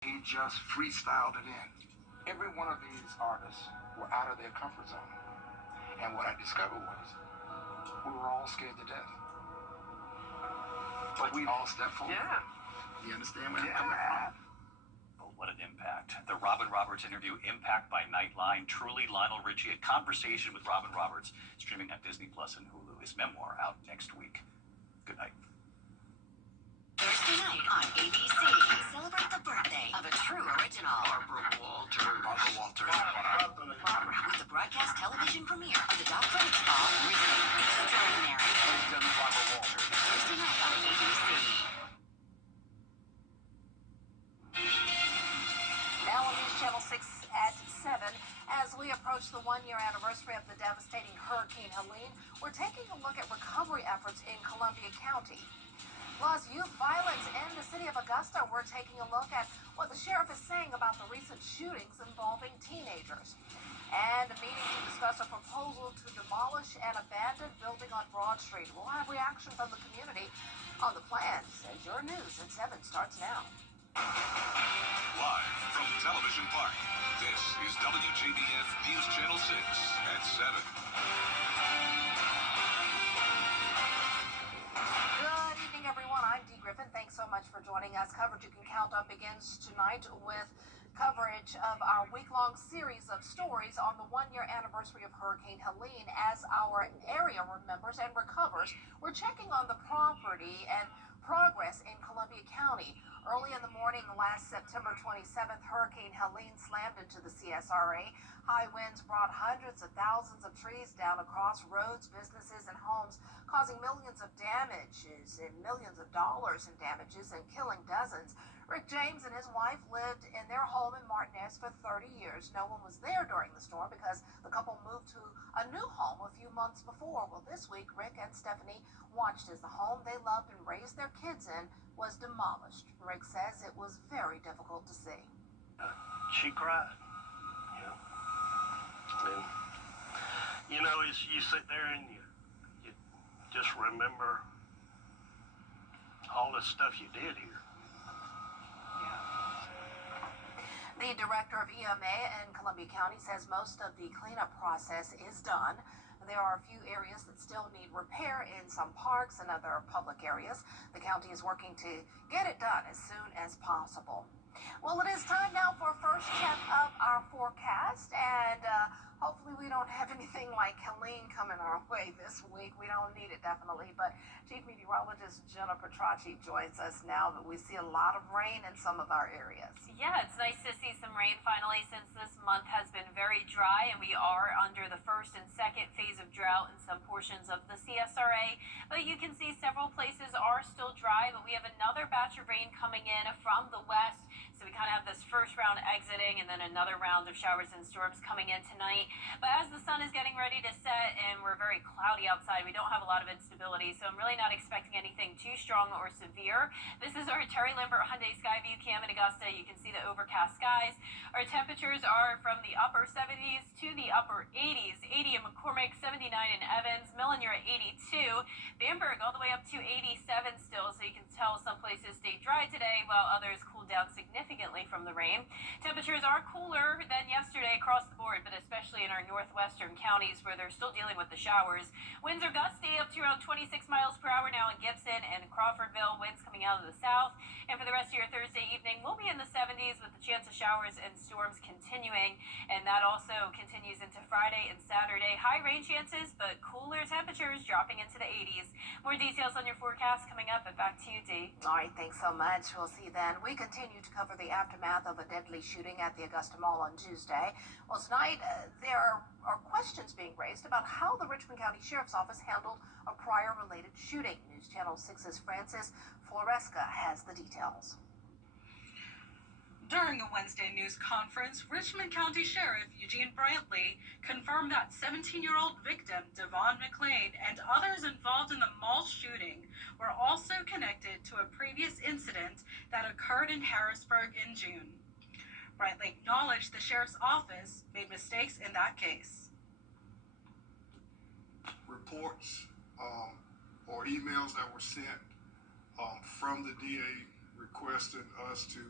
He just freestyled it in. Every one of these artists were out of their comfort zone. And what I discovered was we were all scared to death. But we all stepped forward. Yeah. You understand where I'm coming from? Oh, what an impact. The Robin Roberts interview, Impact by Nightline. Truly Lionel Richie, a conversation with Robin Roberts, streaming on Disney Plus and Hulu. His memoir out next week. Good night. Thursday night on ABC, celebrate the birthday of a true original. Barbara Walters. With the broadcast television premiere of the Doc Critics Ball, Risky Extraordinary. Thursday night on ABC. Now on News Channel 6 at 7, as we approach the one-year anniversary of the devastating Hurricane Helene, we're taking a look at recovery efforts in Columbia County. Plus, youth violence in the city of Augusta. We're taking a look at what the sheriff is saying about the recent shootings involving teenagers. And a meeting to discuss a proposal to demolish an abandoned building on Broad Street. We'll have reaction from the community on the plans as your news at 7 starts now. Live from Television Park, this is WJBF News Channel 6 at 7. Thanks so much for joining us. Coverage you can count on begins tonight with coverage of our week-long series of stories on the one-year anniversary of Hurricane Helene. As our area remembers and recovers, we're checking on the property and progress in Columbia County. Early in the morning last September 27th, Hurricane Helene slammed into the CSRA. High winds brought hundreds of thousands of trees down across roads, businesses, and homes, causing millions of damages and millions of dollars in damages and killing dozens. Rick James and his wife lived in their home in Martinez for 30 years. No one was there during the storm because the couple moved to a new home a few months before. Well, this week, Rick and Stephanie watched as the home they loved and raised their kids in was demolished. Rick says it was very difficult to see. She cried. Yeah. And, you know, as you sit there and you just remember all the stuff you did here. The director of EMA in Columbia County says most of the cleanup process is done. There are a few areas that still need repair in some parks and other public areas. The county is working to get it done as soon as possible. Well, it is time now for a first check of our forecast, and hopefully we don't have anything like Helene coming our way this week. We don't need it, definitely, but Chief Meteorologist Jenna Petracci joins us now, but we see a lot of rain in some of our areas. Yeah, it's nice to see some rain finally since this month has been very dry, and we are under the first and second phase of drought in some portions of the CSRA, but you can see several places are still dry, but we have another batch of rain coming in from the west. So we kind of have this first round exiting and then another round of showers and storms coming in tonight. But as the sun is getting ready to set and we're very cloudy outside, we don't have a lot of instability. So I'm really not expecting anything too strong or severe. This is our Terry Lambert Hyundai Skyview cam in Augusta. You can see the overcast skies. Our temperatures are from the upper 70s to the upper 80s. 80 in McCormick, 79 in Evans. Millen, you're at 82. Bamberg all the way up to 87 still. So you can tell some places stay dry today while others cool down significantly from the rain. Temperatures are cooler than yesterday across the board, but especially in our northwestern counties where they're still dealing with the showers. Winds are gusty up to around 26 miles per hour now in Gibson and Crawfordville. Winds coming out of the south. And for the rest of your Thursday evening, we'll be in the 70s with the chance of showers and storms continuing. And that also continues into Friday and Saturday. High rain chances, but cooler temperatures dropping into the 80s. More details on your forecast coming up, and back to you, Dee. All right, thanks so much. We'll see you then. We continue to cover the aftermath of a deadly shooting at the Augusta Mall on Tuesday. Well, tonight there are questions being raised about how the Richmond County Sheriff's Office handled a prior related shooting. News Channel 6's Francis Floresca has the details. During a Wednesday news conference, Richmond County Sheriff Eugene Brantley confirmed that 17-year-old victim Devon McLean and others involved in the mall shooting were also connected to a previous incident that occurred in Harrisburg in June. Brantley acknowledged the sheriff's office made mistakes in that case. Reports or emails that were sent from the DA requesting us to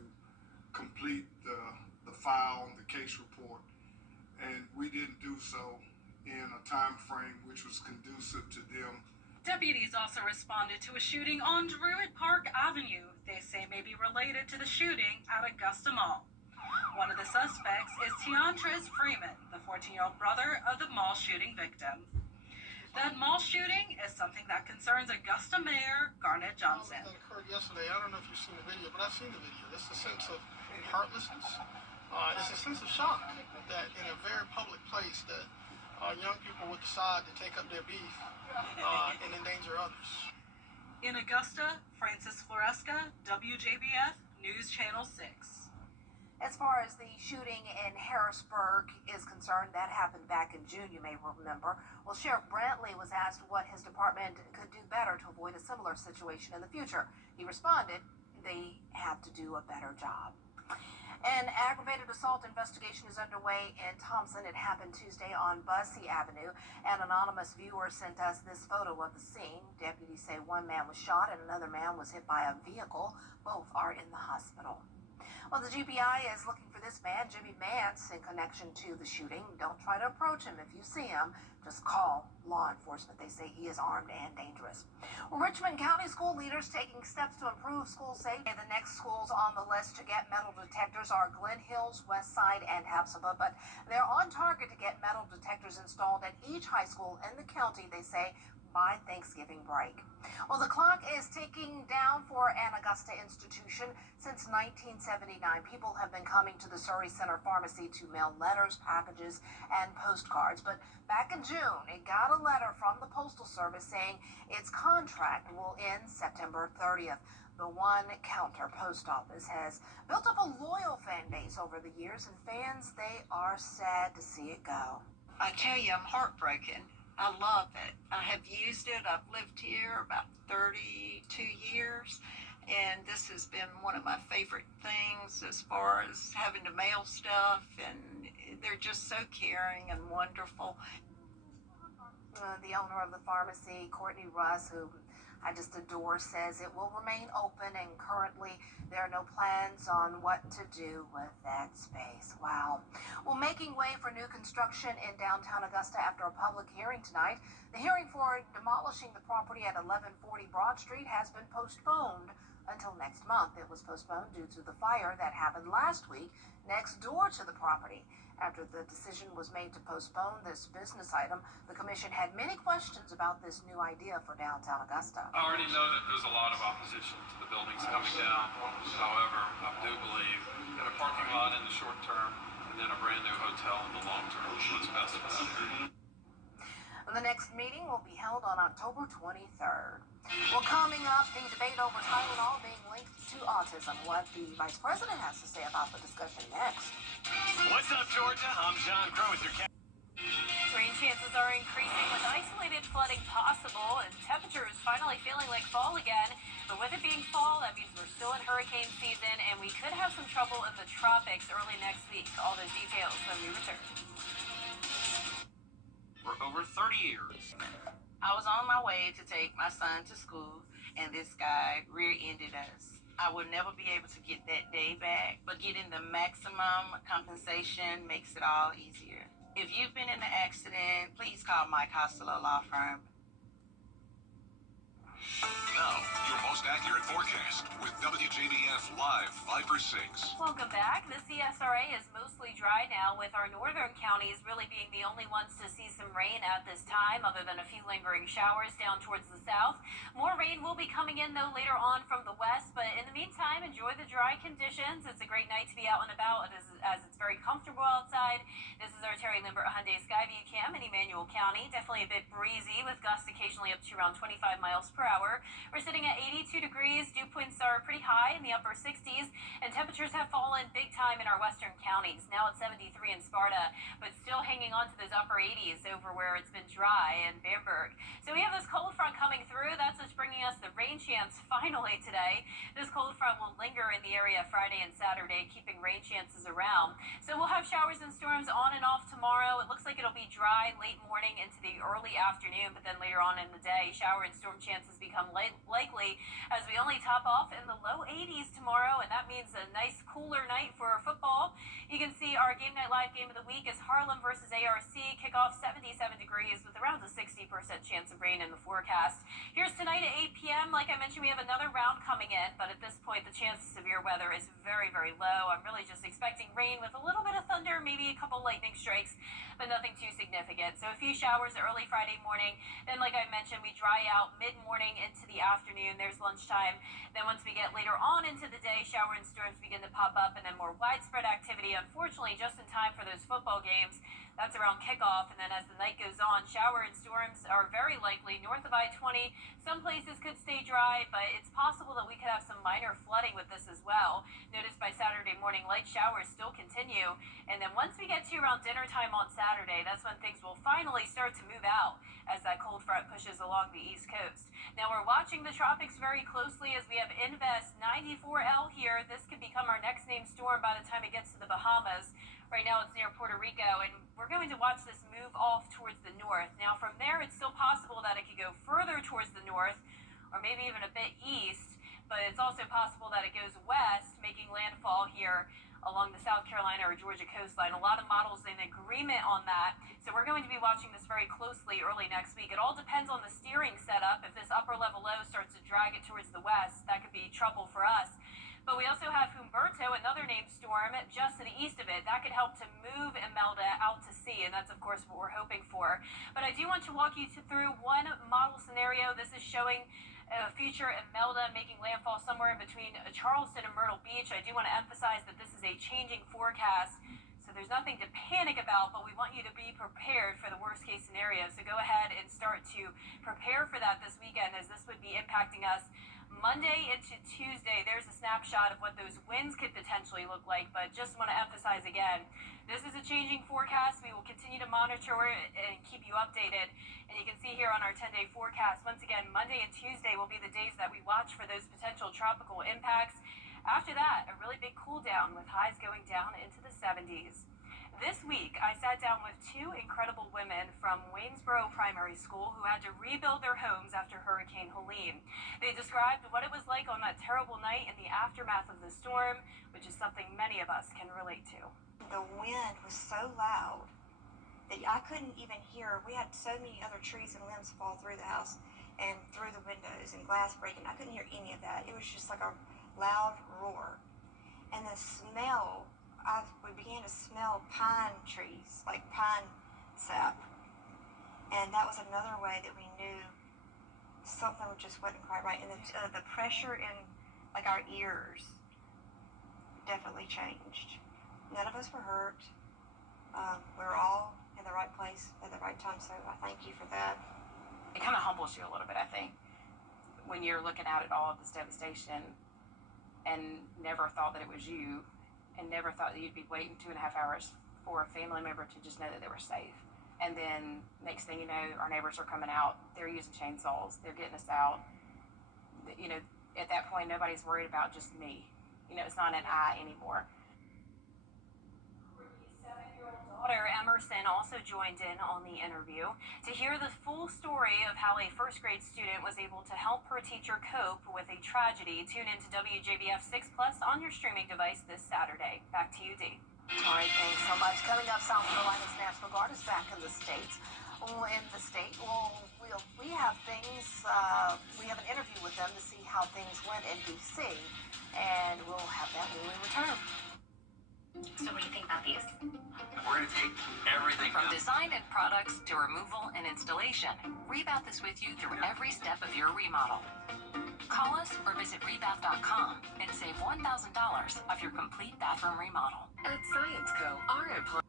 complete the file, the case report, and we didn't do so in a time frame which was conducive to them. Deputies also responded to a shooting on Druid Park Avenue they say may be related to the shooting at Augusta Mall. One of the suspects is Tiantres Freeman, the 14-year-old brother of the mall shooting victim. That mall shooting is something that concerns Augusta Mayor Garnett Johnson. That occurred yesterday. I don't know if you've seen the video, but I've seen the video. It's a sense of heartlessness. It's a sense of shock that in a very public place that young people would decide to take up their beef and endanger others. In Augusta, Francis Floresca, WJBF, News Channel 6. As far as the shooting in Harrisburg is concerned, that happened back in June, you may remember. Well, Sheriff Brantley was asked what his department could do better to avoid a similar situation in the future. He responded, they have to do a better job. An aggravated assault investigation is underway in Thompson. It happened Tuesday on Bussey Avenue. An anonymous viewer sent us this photo of the scene. Deputies say one man was shot and another man was hit by a vehicle. Both are in the hospital. Well, the GBI is looking for this man, Jimmy Mance, in connection to the shooting. Don't try to approach him. If you see him, just call law enforcement. They say he is armed and dangerous. Well, Richmond County school leaders taking steps to improve school safety. The next schools on the list to get metal detectors are Glen Hills, Westside, and Hepzibah, but they're on target to get metal detectors installed at each high school in the county, they say, by Thanksgiving break. Well, the clock is ticking down for an Augusta institution. Since 1979, people have been coming to the Surrey Center Pharmacy to mail letters, packages, and postcards. But back in June, it got a letter from the Postal Service saying its contract will end September 30th. The One Counter Post Office has built up a loyal fan base over the years, and fans, they are sad to see it go. I tell you, I'm heartbroken. I love it. I have used it. I've lived here about 32 years, and this has been one of my favorite things as far as having to mail stuff, and they're just so caring and wonderful. The owner of the pharmacy, Courtney Russ, who I just adore, says it will remain open, and currently there are no plans on what to do with that space. Wow. Well, making way for new construction in downtown Augusta after a public hearing tonight. The hearing for demolishing the property at 1140 Broad Street has been postponed until next month. It was postponed due to the fire that happened last week next door to the property. After the decision was made to postpone this business item, the commission had many questions about this new idea for downtown Augusta. I already know that there's a lot of opposition to the buildings coming down. However, I do believe that a parking lot in the short term and then a brand new hotel in the long term is what's best for that area. The next meeting will be held on October 23rd. Well, coming up, the debate over Tylenol being linked to autism. What the vice president has to say about the discussion next. What's up, Georgia? I'm John Crow with your Rain chances are increasing with isolated flooding possible, and temperatures finally feeling like fall again. But with it being fall, that means we're still in hurricane season, and we could have some trouble in the tropics early next week. All those details when we return. For over 30 years. I was on my way to take my son to school, and this guy rear-ended us. I will never be able to get that day back, but getting the maximum compensation makes it all easier. If you've been in an accident, please call Mike Hostler Law Firm. Now, your most accurate forecast with WJBF Live 5 for 6. Welcome back. The CSRA is mostly dry now, with our northern counties really being the only ones to see some rain at this time, other than a few lingering showers down towards the south. More rain will be coming in, though, later on from the west, but in the meantime, enjoy the dry conditions. It's a great night to be out and about as it's very comfortable outside. This is our Terry Limbert Hyundai Skyview Cam in Emmanuel County. Definitely a bit breezy, with gusts occasionally up to around 25 miles per hour. We're sitting at 82 degrees. Dew points are pretty high in the upper 60s, and temperatures have fallen big time in our western counties. Now at 73 in Sparta, but still hanging on to those upper 80s over where it's been dry in Bamberg. So we have this cold front coming through. That's what's bringing us the rain chance finally today. This cold front will linger in the area Friday and Saturday, keeping rain chances around. So we'll have showers and storms on and off tomorrow. It looks like it'll be dry late morning into the early afternoon, but then later on in the day, shower and storm chances become likely as we only top off in the low 80s tomorrow, and that means a nice cooler night for football. You can see our Game Night Live game of the week is Harlem versus ARC. Kickoff 77 degrees with around a 60% chance of rain in the forecast. Here's tonight at 8 p.m. Like I mentioned, we have another round coming in, but at this point the chance of severe weather is very, very low. I'm really just expecting rain with a little bit of thunder, maybe a couple lightning strikes, but nothing too significant. So a few showers early Friday morning. Then, like I mentioned, we dry out mid-morning into the afternoon. There's lunchtime. Then once we get later on into the day, shower and storms begin to pop up, and then more widespread activity, unfortunately, just in time for those football games. That's around kickoff, and then as the night goes on, shower and storms are very likely north of I-20. Some places could stay dry, but it's possible that we could have some minor flooding with this as well. Notice by Saturday morning, light showers still continue, and then once we get to around dinner time on Saturday, that's when things will finally start to move out as that cold front pushes along the East Coast. Now we're watching the tropics very closely as we have Invest 94L here. This could become our next named storm by the time it gets to the Bahamas. Right now it's near Puerto Rico, and we're going to watch this move off towards the north. Now from there, it's still possible that it could go further towards the north, or maybe even a bit east, but it's also possible that it goes west, making landfall here along the South Carolina or Georgia coastline. A lot of models in agreement on that, so we're going to be watching this very closely early next week. It all depends on the steering setup. If this upper level low starts to drag it towards the west, that could be trouble for us. But we also have Humberto, another named storm, just to the east of it. That could help to move Imelda out to sea, and that's, of course, what we're hoping for. But I do want to walk you through one model scenario. This is showing future Imelda making landfall somewhere in between Charleston and Myrtle Beach. I do want to emphasize that this is a changing forecast, so there's nothing to panic about, but we want you to be prepared for the worst case scenario. So go ahead and start to prepare for that this weekend, as this would be impacting us Monday into Tuesday. There's a snapshot of what those winds could potentially look like, but just want to emphasize again, this is a changing forecast. We will continue to monitor it and keep you updated. And you can see here on our 10-day forecast, once again, Monday and Tuesday will be the days that we watch for those potential tropical impacts. After that, a really big cool down with highs going down into the 70s. This week, I sat down with two incredible women from Waynesboro Primary School who had to rebuild their homes after Hurricane Helene. They described what it was like on that terrible night in the aftermath of the storm, which is something many of us can relate to. The wind was so loud that I couldn't even hear. We had so many other trees and limbs fall through the house and through the windows and glass breaking. I couldn't hear any of that. It was just like a loud roar. And the smell, we began to smell pine trees, like pine sap. And that was another way that we knew something just wasn't quite right. And the pressure in like our ears definitely changed. None of us were hurt. We were all in the right place at the right time, so I thank you for that. It kind of humbles you a little bit, I think, when you're looking out at all of this devastation and never thought that it was you, and never thought that you'd be waiting 2.5 hours for a family member to just know that they were safe. And then next thing you know, our neighbors are coming out, they're using chainsaws, they're getting us out. You know, at that point, nobody's worried about just me. You know, it's not an I anymore. Daughter Emerson also joined in on the interview to hear the full story of how a first grade student was able to help her teacher cope with a tragedy. Tune into WJBF 6 Plus on your streaming device this Saturday. Back to you, Dee. All right, thanks so much. Coming up, South Carolina's National Guard is back in the state. We have things. We have an interview with them to see how things went in D.C., and we'll have that when we return. So what do you think about these? We're going to take everything From out. design and products to removal and installation, Rebath is with you through every step of your remodel. Call us or visit rebath.com and save $1,000 off your complete bathroom remodel. At Science Co., our employees.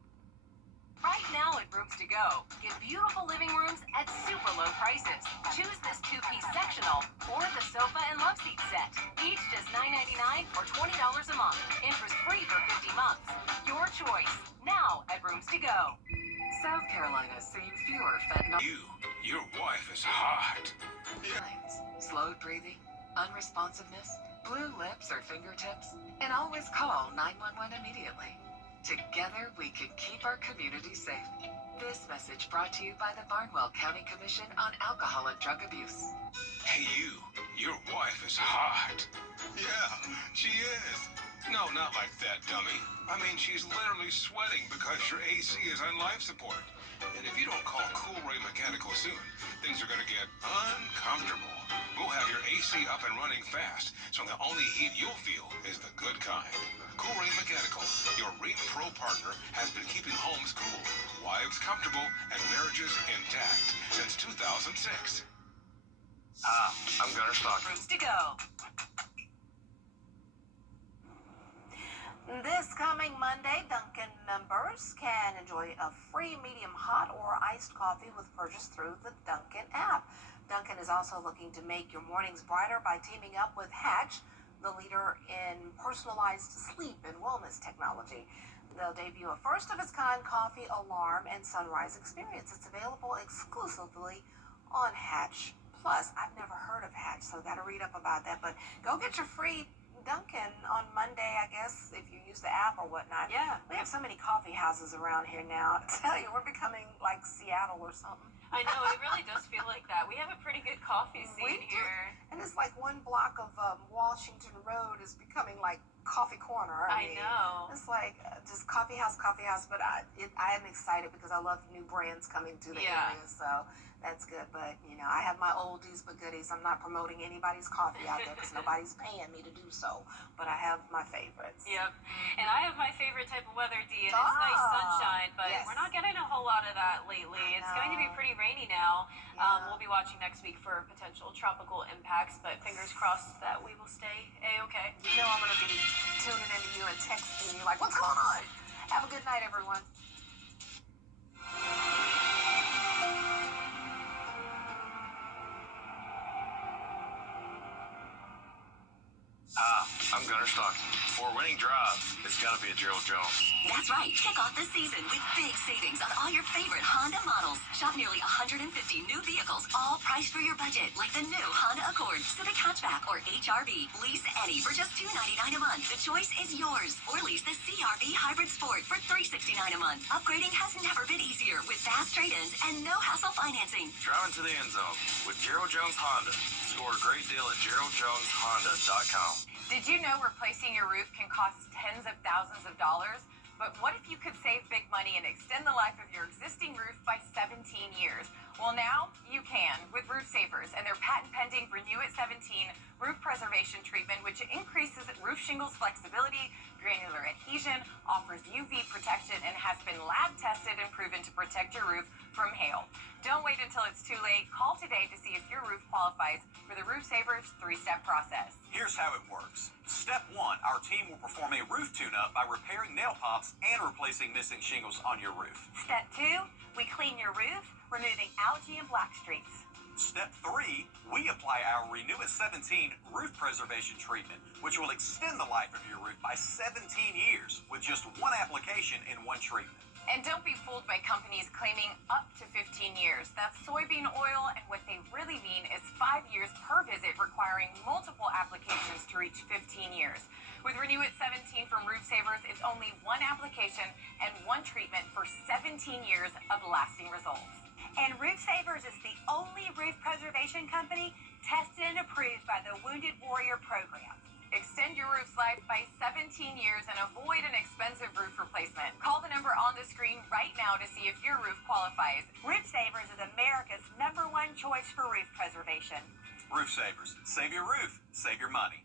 Right now at Rooms to Go, get beautiful living rooms at super low prices. Choose this 2-piece sectional or the sofa and love seat set. Each just $9.99 or $20 a month. Interest free for 50 months. Your choice. Now at Rooms to Go. South Carolina's seen fewer fentanyl. Your wife is hot. Slow breathing, unresponsiveness, blue lips or fingertips, and always call 911 immediately. Together, we can keep our community safe. This message brought to you by the Barnwell County Commission on Alcohol and Drug Abuse. Hey, your wife is hot. Yeah, she is. No, not like that, dummy. I mean, she's literally sweating because your AC is on life support. And if you don't call Cool Ray Mechanical soon, things are going to get uncomfortable. We'll have your AC up and running fast, so the only heat you'll feel is the good kind. Cool Ray Mechanical, your Ring Pro partner, has been keeping homes cool, wives comfortable, and marriages intact since 2006. I'm Gunner Stock. Rooms to go. This coming Monday, Dunkin' members can enjoy a free medium hot or iced coffee with purchase through the Dunkin' app. Dunkin' is also looking to make your mornings brighter by teaming up with Hatch, the leader in personalized sleep and wellness technology. They'll debut a first-of-its-kind coffee alarm and sunrise experience. It's available exclusively on Hatch Plus. I've never heard of Hatch, so got to read up about that. But go get your free Dunkin' on Monday, I guess, if you use the app or whatnot. Yeah. We have so many coffee houses around here now. I tell you, we're becoming like Seattle or something. I know, it really does feel like that. We have a pretty good coffee scene here. And it's like one block of Washington Road is becoming like coffee corner. I know. It's like just coffee house. But I am excited because I love new brands coming to the area, so that's good. But I have my oldies but goodies. I'm not promoting anybody's coffee out there because nobody's paying me to do so. But I have my favorites. Yep. And I have my favorite type of weather, Dee, and it's nice sunshine, but we're not getting a whole lot of that lately. It's going to be pretty rainy now. We'll be watching next week for potential tropical impacts, but fingers crossed that we will stay A-okay. You know I'm going to be tuning into you and texting you like, what's going on? Have a good night, everyone. I'm Gunner Stock. For a winning drive, it's got to be a Gerald Jones. That's right. Kick off the season with big savings on all your favorite Honda models. Shop nearly 150 new vehicles, all priced for your budget, like the new Honda Accord, Civic Hatchback, or HRV. Lease any for just $299 a month. The choice is yours. Or lease the CRV Hybrid Sport for $369 a month. Upgrading has never been easier with fast trade-ins and no hassle financing. Driving to the end zone with Gerald Jones Honda. Score a great deal at GeraldJonesHonda.com. Did you know replacing your roof can cost tens of thousands of dollars? But what if you could save big money and extend the life of your existing roof by 17 years? Well, now you can with Roof Savers and their patent-pending Renew It 17 roof preservation treatment, which increases roof shingles flexibility, granular adhesion, offers UV protection, and has been lab tested and proven to protect your roof from hail. Don't wait until it's too late. Call today to see if your roof qualifies for the Roof Savers 3-step process. Here's how it works. Step 1, our team will perform a roof tune-up by repairing nail pops and replacing missing shingles on your roof. Step 2, we clean your roof, removing algae and black streaks. Step 3, we apply our Renew It 17 roof preservation treatment, which will extend the life of your roof by 17 years with just one application and one treatment. And don't be fooled by companies claiming up to 15 years. That's soybean oil, and what they really mean is 5 years per visit, requiring multiple applications to reach 15 years. With Renew It 17 from Roof Savers, it's only one application and one treatment for 17 years of lasting results. And Roof Savers is the only roof preservation company tested and approved by the Wounded Warrior Program. Extend your roof's life by 17 years and avoid an expensive roof replacement. Call the number on the screen right now to see if your roof qualifies. Roof Savers is America's #1 choice for roof preservation. Roof Savers. Save your roof. Save your money.